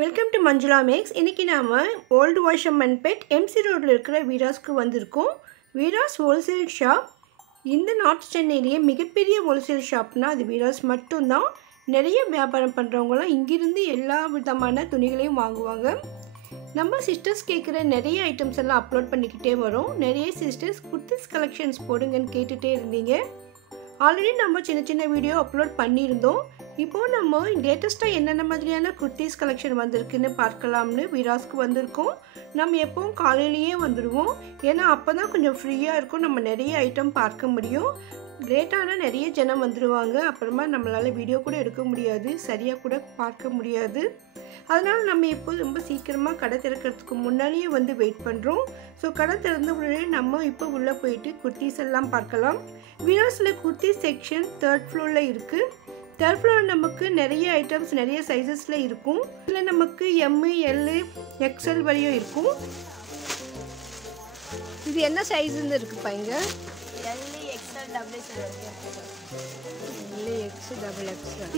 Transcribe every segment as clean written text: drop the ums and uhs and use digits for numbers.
Welcome to Manjula maths. இன்றைக்கி நாம் old washerman bed MC ரோடில் இருக்கிற வீராஸ்க்கு வந்திருக்கோம். Veeras wholesale shop. இந்த நார்த் சென்னையிலேயே மிகப்பெரிய ஹோல்சேல் ஷாப்னால் அது வீராஸ் மட்டும்தான். நிறைய வியாபாரம் பண்ணுறவங்களாம் இங்கிருந்து எல்லா விதமான துணிகளையும் வாங்குவாங்க. நம்ம சிஸ்டர்ஸ் கேட்குற நிறைய ஐட்டம்ஸ் எல்லாம் அப்லோட் பண்ணிக்கிட்டே வரோம். நிறைய சிஸ்டர்ஸ் குர்த்திஸ் கலெக்ஷன்ஸ் போடுங்கன்னு கேட்டுகிட்டே இருந்தீங்க. ஆல்ரெடி நம்ம சின்ன சின்ன வீடியோ அப்லோட் பண்ணியிருந்தோம். இப்போது நம்ம லேட்டஸ்ட்டாக என்னென்ன மாதிரியான குர்த்திஸ் கலெக்ஷன் வந்திருக்குன்னு பார்க்கலாம்னு வீராஸ்க்கு வந்திருக்கோம். நம்ம எப்போவும் காலையிலேயே வந்துடுவோம், ஏன்னா அப்போ தான் கொஞ்சம் ஃப்ரீயாக இருக்கும், நம்ம நிறைய ஐட்டம் பார்க்க முடியும். லேட்டானால் நிறைய ஜனம் வந்துடுவாங்க, அப்புறமா நம்மளால் வீடியோ கூட எடுக்க முடியாது, சரியாக கூட பார்க்க முடியாது. அதனால் நம்ம இப்போ ரொம்ப சீக்கிரமாக கடை திறக்கிறதுக்கு முன்னாடியே வந்து வெயிட் பண்ணுறோம். ஸோ கடை திறந்த உடனே நம்ம இப்போ உள்ளே போயிட்டு குர்த்திஸ் எல்லாம் பார்க்கலாம். வீராஸில் குர்த்தி செக்ஷன் 3rd ஃப்ளோரில் இருக்குது. 3rd ஃப்ளோர் நமக்கு நிறைய ஐட்டம்ஸ் நிறைய சைஸஸில் இருக்கும். இதில் நமக்கு M, L, XL வரையும் இருக்கும். இது என்ன சைஸுன்னு இருக்குப்பா இங்கே?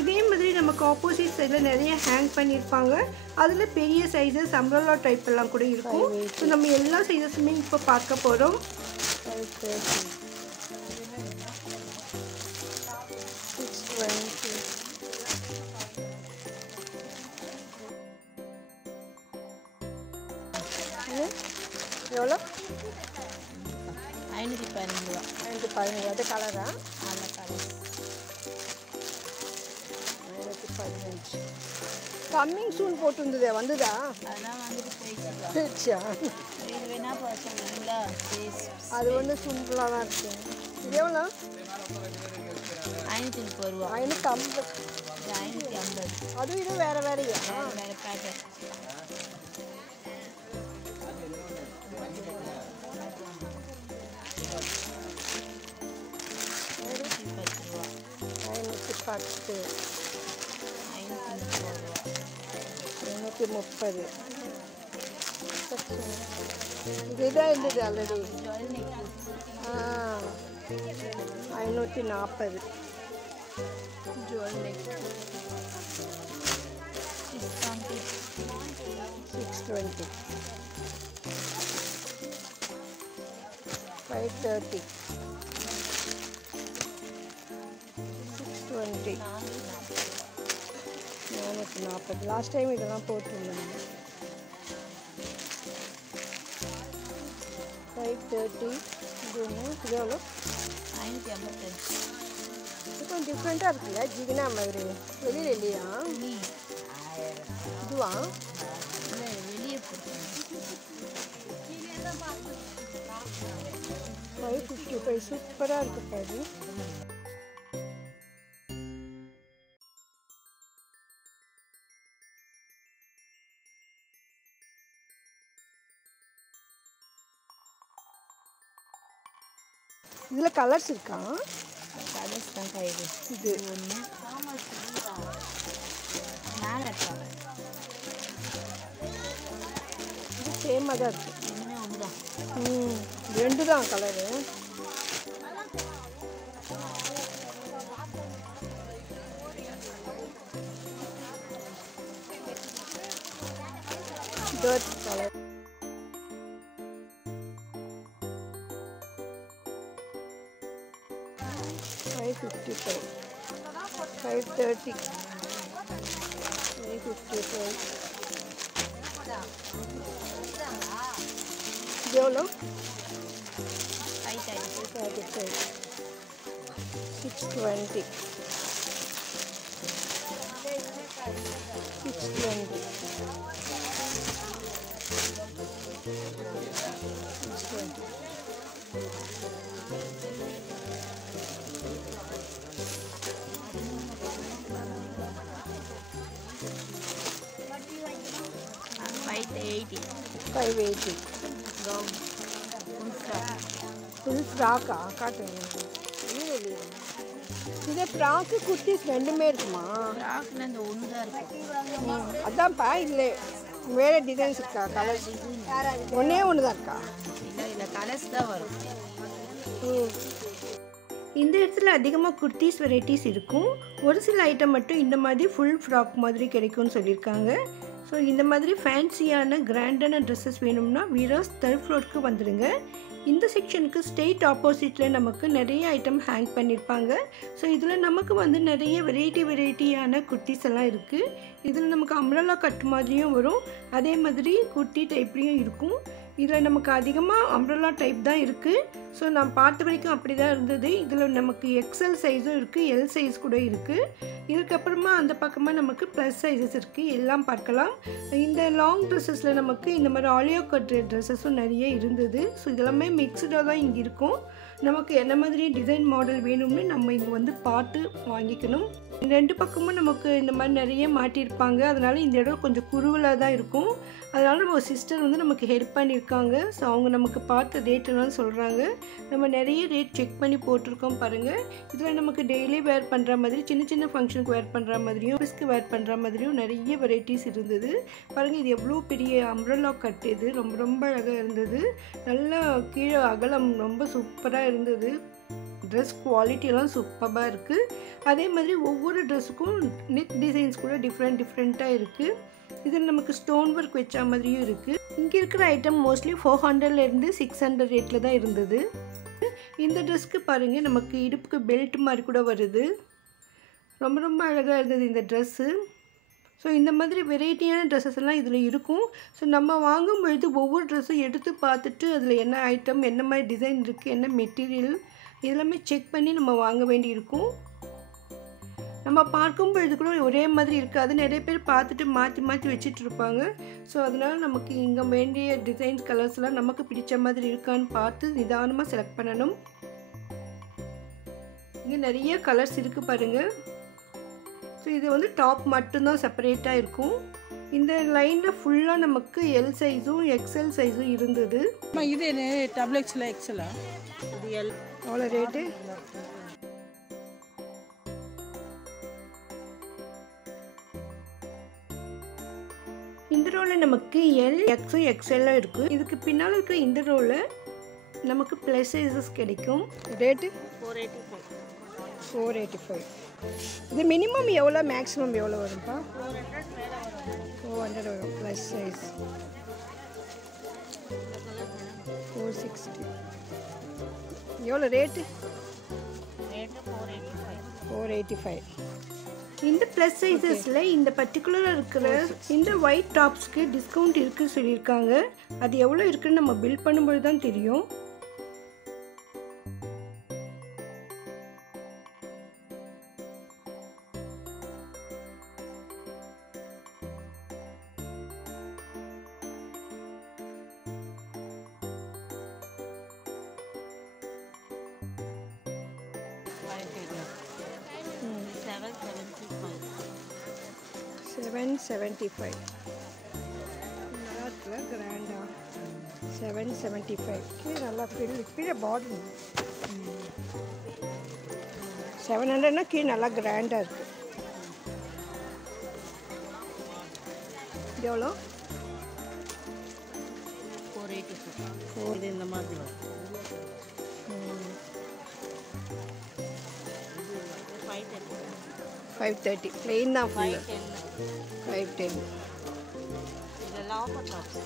இதே மாதிரி நமக்கு ஆப்போசிட் சைடில் நிறைய ஹேங் பண்ணியிருப்பாங்க. அதில் பெரிய சைஸஸ் அம்ப்ரெல்லா டைப் எல்லாம் கூட இருக்கும். ஸோ நம்ம எல்லா சைஸஸுமே இப்போ பார்க்க போகிறோம். எவ்வளோ? 515 ரூபா. 515. அது கலரா? நல்ல கலர். 515. கம்மிங் சூன் போட்டுருந்ததே, வந்துதா? அதெல்லாம் வந்துட்டு போயிடுச்சு. போயிடுச்சா? இது வேணா சொல்லுங்களா? அது ஒன்று சிம்பிளாக தான் இருக்குது. இது எவ்வளோ? 530 ரூபா. 550. 550. அதுவும் இது வேறு வேறையா? வேறு பேக்கெட். $510. 530. இதுதான் இருந்தது already. 540. Jewel neck 620. 530. 620. 440. Last time இதெல்லாம் போட்டுருந்தாங்க. 530. இது எவ்வளோ? 555. இது கொஞ்சம் டிஃப்ரெண்ட்டாக இருக்குல்ல, ஜிகினா மாதிரி. வெளியில் இல்லையா இதுவா? இல்லை, வெளியே போட்டுருங்க. 555. சூப்பராக இருக்குது பாரு. இதில் கலர்ஸ் இருக்கா? கலர்ஸ் தான் கைது. இது ஒன்று மேலே கலர். இது சேமாக தான் இருக்குது. ரெண்டுமே ஒன்று தான். ரெண்டு தான் கலரு. Dirt colour. $555. 530. 555. இது எவ்வளோ? 535. 620. 620. 620. $580. கவுன் ஃபுல் ஃப்ராக்கா? காட்டுங்க. இது ஃப்ராக்கு குர்த்திஸ் ரெண்டுமே இருக்குமா? ஃப்ராக்னா இந்த ஒன்று தான் இருக்கும். அதான்ப்பா. இல்லை வேறு டிசைன்ஸ் இருக்கா? கலர்ஸ் ஒன்றே ஒன்று தான் இருக்கா? இல்லை, இல்லை கலர்ஸ் தான் வரும். இந்த இடத்துல அதிகமாக குர்த்திஸ் வெரைட்டிஸ் இருக்கும். ஒரு சில ஐட்டம் மட்டும் இந்த மாதிரி ஃபுல் ஃப்ராக் மாதிரி கிடைக்கும்னு சொல்லியிருக்காங்க. ஸோ இந்த மாதிரி ஃபேன்சியான கிராண்டான ட்ரெஸ்ஸஸ் வேணும்னா வீராஸ் தேர்ட் ஃப்ளோருக்கு வந்துடுங்க. இந்த செக்ஷனுக்கு ஸ்ட்ரெயிட் ஆப்போசிட்டில் நமக்கு நிறைய ஐட்டம் ஹேங் பண்ணியிருப்பாங்க. ஸோ இதில் நமக்கு வந்து நிறைய வெரைட்டியான குர்த்திஸ் எல்லாம் இருக்குது. இதில் நமக்கு அம்ரல்லா கட் மாதிரியும் வரும், அதே மாதிரி குர்த்தி டைப்லேயும் இருக்கும். இதில் நமக்கு அதிகமாக அம்ரல்லா டைப் தான் இருக்குது. ஸோ நான் பார்த்த வரைக்கும் அப்படி தான் இருந்தது. இதில் நமக்கு எக்ஸல் சைஸும் இருக்குது, எல் சைஸ் கூட இருக்குது. இதுக்கப்புறமா அந்த பக்கமாக நமக்கு ப்ளஸ் சைஸஸ் இருக்குது, எல்லாம் பார்க்கலாம். இந்த லாங் ட்ரெஸ்ஸஸில் நமக்கு இந்த மாதிரி ஆலியோ கட் ட்ரெஸ்ஸஸும் நிறைய இருந்தது. ஸோ இதெல்லாமே மிக்ஸ்டாக தான் இங்கே இருக்கும். நமக்கு என்ன மாதிரி டிசைன் மாடல் வேணும்னு நம்ம இங்கே வந்து பார்த்து வாங்கிக்கணும். ரெண்டு பக்கமும் நமக்கு இந்த மாதிரி நிறைய மாட்டியிருப்பாங்க. அதனால் இந்த இடம் கொஞ்சம் குறுவலாக தான் இருக்கும். அதனால் நம்ம சிஸ்டர் வந்து நமக்கு ஹெல்ப் பண்ணியிருக்காங்க. ஸோ அவங்க நமக்கு பார்த்து ரேட்டெல்லாம் சொல்கிறாங்க. நம்ம நிறைய ரேட் செக் பண்ணி போட்டிருக்கோம் பாருங்கள். இதில் நமக்கு டெய்லி வேர் பண்ணுற மாதிரி, சின்ன சின்ன ஃபங்க்ஷனுக்கு வேர் பண்ணுற மாதிரியும், ஆஃபீஸ்க்கு வேர் பண்ணுற மாதிரியும் நிறைய வெரைட்டிஸ் இருந்தது. பாருங்கள், இது எவ்வளோ பெரிய அம்ப்ரெல்லா கட், இது ரொம்ப அழகாக இருந்தது. நல்லா கீழே அகலம் ரொம்ப சூப்பராக இருந்தது. ட்ரெஸ் குவாலிட்டியெல்லாம் சூப்பராக இருக்குது. அதே மாதிரி ஒவ்வொரு ட்ரெஸ்ஸுக்கும் நெக் டிசைன்ஸ் கூட டிஃப்ரெண்ட்டாக இருக்குது. இதில் நமக்கு ஸ்டோன் ஒர்க் வச்ச மாதிரியும் இருக்குது. இங்கே இருக்கிற ஐட்டம் மோஸ்ட்லி 400லேருந்து 600 ரேட்டில் தான் இருந்தது. இந்த ட்ரெஸ்க்கு பாருங்கள், நமக்கு இடுப்புக்கு பெல்ட் மாதிரி கூட வருது. ரொம்ப அழகாக இருந்தது இந்த ட்ரெஸ்ஸு. ஸோ இந்த மாதிரி வெரைட்டியான ட்ரெஸ்ஸஸ் எல்லாம் இதில் இருக்கும். ஸோ நம்ம வாங்கும் பொழுது ஒவ்வொரு ட்ரெஸ்ஸும் எடுத்து பார்த்துட்டு அதில் என்ன ஐட்டம், என்ன மாதிரி டிசைன் இருக்குது, என்ன மெட்டீரியல், இதெல்லாமே செக் பண்ணி நம்ம வாங்க வேண்டி இருக்கும். நம்ம பார்க்கும் பொழுது கூட ஒரே மாதிரி இருக்காது. நிறைய பேர் பார்த்துட்டு மாற்றி வச்சுட்டு இருப்பாங்க. ஸோ அதனால் நமக்கு இங்கே வேண்டிய டிசைன்ஸ், கலர்ஸ்லாம் நமக்கு பிடிச்ச மாதிரி இருக்கான்னு பார்த்து நிதானமாக செலக்ட் பண்ணணும். இங்கே நிறைய கலர்ஸ் இருக்குது பாருங்கள். ஸோ இது வந்து டாப் மட்டும்தான் செப்பரேட்டாக இருக்கும். இந்த லைனில் ஃபுல்லாக நமக்கு எல் சைஸும் எக்ஸ்எல் சைஸும் இருந்தது. இது என்ன டபுள் எக்ஸ்எல் எக்ஸ்எல்லா? இது எல். அவ்வளோ ரேட்டு. இந்த ரோவில் நமக்கு எல், எக்ஸும் எக்ஸ்எல்லாம் இருக்குது. இதுக்கு பின்னால் இருக்கிற இந்த ரோவில் நமக்கு ப்ளஸ் சைஸஸ் கிடைக்கும். ரேட்டு 485. இது மினிமம் எவ்வளோ, மேக்ஸிமம் எவ்வளோ வரும்ப்பா? 400 வரும். Plus size 460. எவ்வளோ ரேட்டு? 485. இந்த ப்ளஸ் சைஸஸில் இந்த பர்டிகுலராக இருக்கிற இந்த ஒயிட் டாப்ஸ்க்கு டிஸ்கவுண்ட் இருக்குன்னு சொல்லியிருக்காங்க. அது எவ்வளோ இருக்குன்னு நம்ம பில் பண்ணும்போது தான் தெரியும். $775. நல்லா இருக்குல்ல, கிராண்டா. 775. கீழே நல்லா கீழே பார்டர் 700னா கீழே நல்லா கிராண்டாக இருக்குது. இது எவ்வளோ? 485. இது இந்த மாதிரி 530. plain தான் ஃபுல்லு. 510. இதெல்லாம் ஆஃபர் டாப்ஸ்.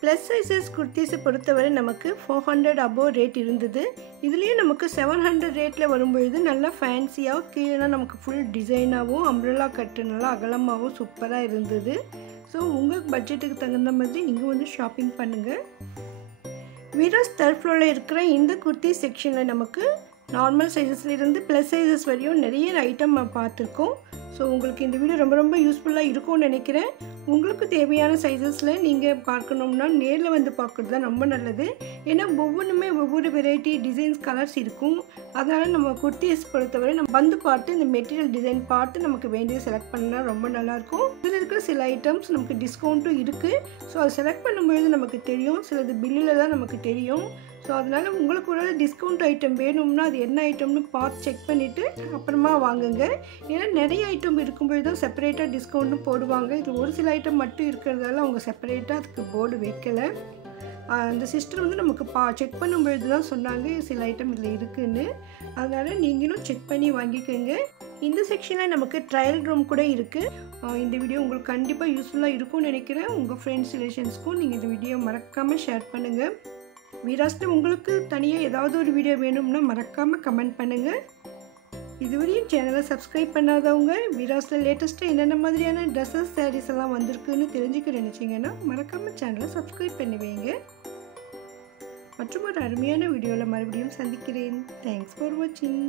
ப்ளஸ் சைஸஸ் குர்த்திஸை பொறுத்தவரை நமக்கு 400 அபோவ் ரேட் இருந்தது. இதுலேயும் நமக்கு 700 ரேட்டில் வரும்பொழுது நல்லா ஃபேன்சியாக கீழே நமக்கு ஃபுல் டிசைனாகவும் அம்ப்ரெல்லா கட்டு நல்லா அகலமாகவும் சூப்பராக இருந்தது. ஸோ உங்கள் பட்ஜெட்டுக்கு தகுந்த மாதிரி நீங்கள் வந்து ஷாப்பிங் பண்ணுங்கள். வீராஸ் தேர்ட் ஃப்ளோரில் இருக்கிற இந்த குர்த்தி செக்ஷனில் நமக்கு நார்மல் சைஸஸ்லேருந்து ப்ளஸ் சைஸஸ் வரையும் நிறைய ஐட்டம் பார்த்துருக்கோம். ஸோ உங்களுக்கு இந்த வீடியோ ரொம்ப யூஸ்ஃபுல்லாக இருக்கும்னு நினைக்கிறேன். உங்களுக்கு தேவையான சைஸஸில் நீங்கள் பார்க்கணும்னா நேரில் வந்து பார்க்குறது தான் ரொம்ப நல்லது. ஏன்னா ஒவ்வொன்றுமே ஒவ்வொரு வெரைட்டி டிசைன்ஸ் கலர்ஸ் இருக்கும். அதனால் நம்ம குர்த்திஸ் பொறுத்தவரை நம்ம வந்து பார்த்து இந்த மெட்டீரியல் டிசைன் பார்த்து நமக்கு வேண்டியது செலக்ட் பண்ணால் ரொம்ப நல்லாயிருக்கும். இதில் இருக்கிற சில ஐட்டம்ஸ் நமக்கு டிஸ்கவுண்ட்டும் இருக்குது. ஸோ அதை செலக்ட் பண்ணும்பொழுது நமக்கு தெரியும், சிலது பில்லில் தான் நமக்கு தெரியும். ஸோ அதனால் உங்களுக்கு ஒரு டிஸ்கவுண்ட் ஐட்டம் வேணும்னா அது என்ன ஐட்டம்னு பார்த்து செக் பண்ணிவிட்டு அப்புறமா வாங்குங்க. ஏன்னா நிறைய ஐட்டம் இருக்கும்போது தான் செப்பரேட்டாக டிஸ்கவுண்ட்டும் போடுவாங்க. இது ஒரு சில ஐட்டம் மட்டும் இருக்கிறதால அவங்க செப்பரேட்டாக அதுக்கு போர்டு வைக்கலை. அந்த சிஸ்டர் வந்து நமக்கு செக் பண்ணும்பொழுது தான் சொன்னாங்க சில ஐட்டம் இதில் இருக்குதுன்னு. அதனால் நீங்களும் செக் பண்ணி வாங்கிக்கோங்க. இந்த செக்ஷனில் நமக்கு ட்ரையல் ரூம் கூட இருக்குது. இந்த வீடியோ உங்களுக்கு கண்டிப்பாக யூஸ்ஃபுல்லாக இருக்கும்னு நினைக்கிறேன். உங்கள் ஃப்ரெண்ட்ஸ் ரிலேஷன்ஸ்க்கும் நீங்கள் இந்த வீடியோ மறக்காமல் ஷேர் பண்ணுங்கள். வீராஸில் உங்களுக்கு தனியாக ஏதாவது ஒரு வீடியோ வேணும்னா மறக்காமல் கமெண்ட் பண்ணுங்கள். இதுவரையும் சேனலை சப்ஸ்கிரைப் பண்ணாதவங்க வீராஸில் லேட்டஸ்ட்டாக என்னென்ன மாதிரியான ட்ரெஸ்ஸஸ் சாரீஸ் எல்லாம் வந்திருக்குன்னு தெரிஞ்சுக்க நினச்சிங்கன்னா மறக்காமல் சேனலை சப்ஸ்கிரைப் பண்ணி வைங்க. மற்றும் ஒரு அருமையான வீடியோவில் மறுபடியும் சந்திக்கிறேன். தேங்க்ஸ் ஃபார் வாட்சிங்.